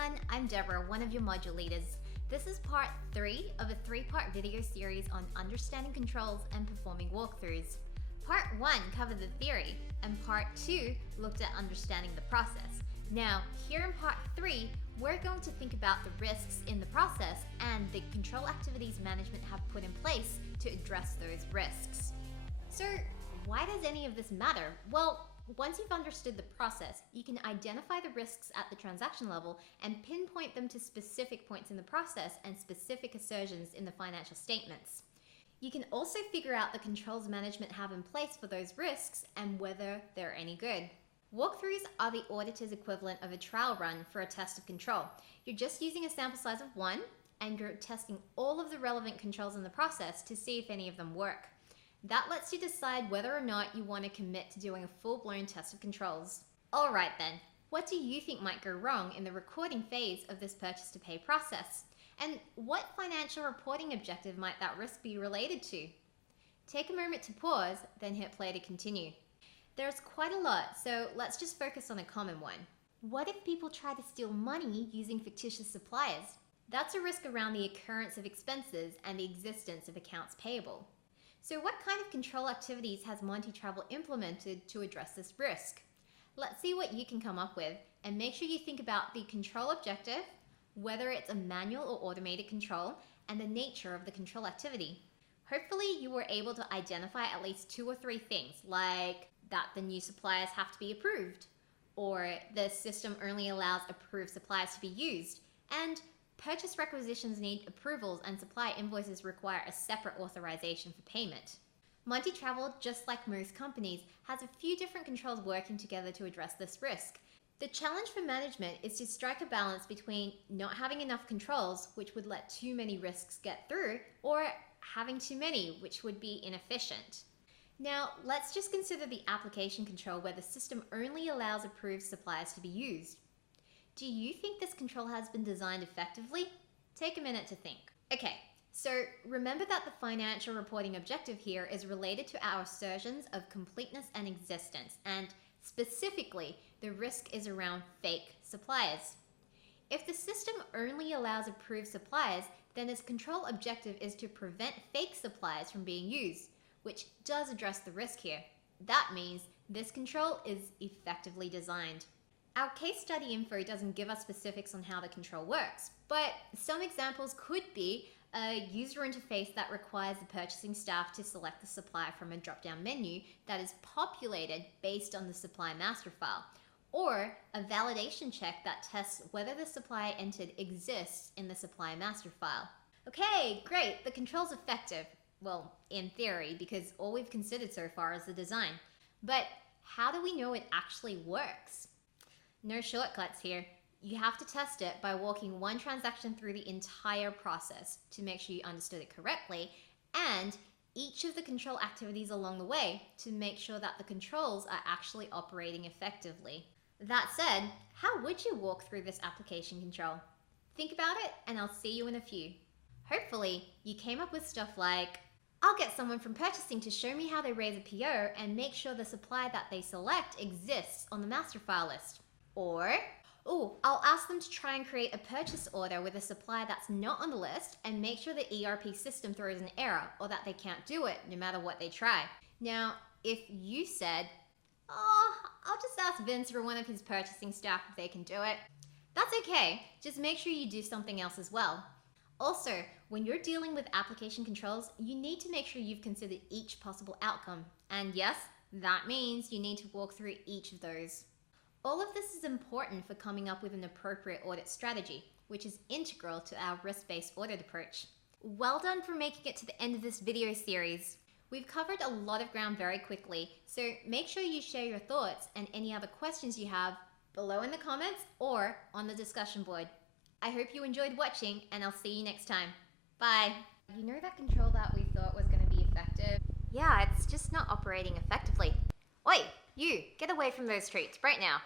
everyone, I'm Deborah, one of your module leaders. This is part 3 of a 3-part video series on understanding controls and performing walkthroughs. Part 1 covered the theory, and part 2 looked at understanding the process. Now, here in part 3, we're going to think about the risks in the process and the control activities management have put in place to address those risks. So, why does any of this matter? Well, once you've understood the process, you can identify the risks at the transaction level and pinpoint them to specific points in the process and specific assertions in the financial statements. You can also figure out the controls management have in place for those risks and whether they're any good. Walkthroughs are the auditor's equivalent of a trial run for a test of control. You're just using a sample size of 1 and you're testing all of the relevant controls in the process to see if any of them work. That lets you decide whether or not you want to commit to doing a full-blown test of controls. Alright then, what do you think might go wrong in the recording phase of this purchase to pay process? And what financial reporting objective might that risk be related to? Take a moment to pause, then hit play to continue. There's quite a lot, so let's just focus on a common one. What if people try to steal money using fictitious suppliers? That's a risk around the occurrence of expenses and the existence of accounts payable. So what kind of control activities has Monty Travel implemented to address this risk? Let's see what you can come up with, and make sure you think about the control objective, whether it's a manual or automated control, and the nature of the control activity. Hopefully you were able to identify at least 2 or 3 things, like that the new suppliers have to be approved, or the system only allows approved suppliers to be used, and purchase requisitions need approvals and supply invoices require a separate authorization for payment. Monty Travel, just like most companies, has a few different controls working together to address this risk. The challenge for management is to strike a balance between not having enough controls, which would let too many risks get through, or having too many, which would be inefficient. Now, let's just consider the application control where the system only allows approved suppliers to be used. Do you think this control has been designed effectively? Take a minute to think. Okay, so remember that the financial reporting objective here is related to our assertions of completeness and existence, and specifically, the risk is around fake suppliers. If the system only allows approved suppliers, then its control objective is to prevent fake suppliers from being used, which does address the risk here. That means this control is effectively designed. Our case study info doesn't give us specifics on how the control works, but some examples could be a user interface that requires the purchasing staff to select the supplier from a drop-down menu that is populated based on the supply master file, or a validation check that tests whether the supplier entered exists in the supply master file. Okay, great, the control's effective. Well, in theory, because all we've considered so far is the design. But how do we know it actually works? No shortcuts here. You have to test it by walking one transaction through the entire process to make sure you understood it correctly, and each of the control activities along the way to make sure that the controls are actually operating effectively. That said, how would you walk through this application control? Think about it, and I'll see you in a few. Hopefully, you came up with stuff like, I'll get someone from purchasing to show me how they raise a PO and make sure the supply that they select exists on the master file list. Or, I'll ask them to try and create a purchase order with a supply that's not on the list and make sure the ERP system throws an error or that they can't do it no matter what they try. Now, if you said, I'll just ask Vince or one of his purchasing staff if they can do it, that's okay. Just make sure you do something else as well. Also, when you're dealing with application controls, you need to make sure you've considered each possible outcome. And yes, that means you need to walk through each of those. All of this is important for coming up with an appropriate audit strategy, which is integral to our risk-based audit approach. Well done for making it to the end of this video series. We've covered a lot of ground very quickly, so make sure you share your thoughts and any other questions you have below in the comments or on the discussion board. I hope you enjoyed watching, and I'll see you next time. Bye. You know that control that we thought was going to be effective? Yeah, it's just not operating effectively. Oi, you, get away from those treats right now.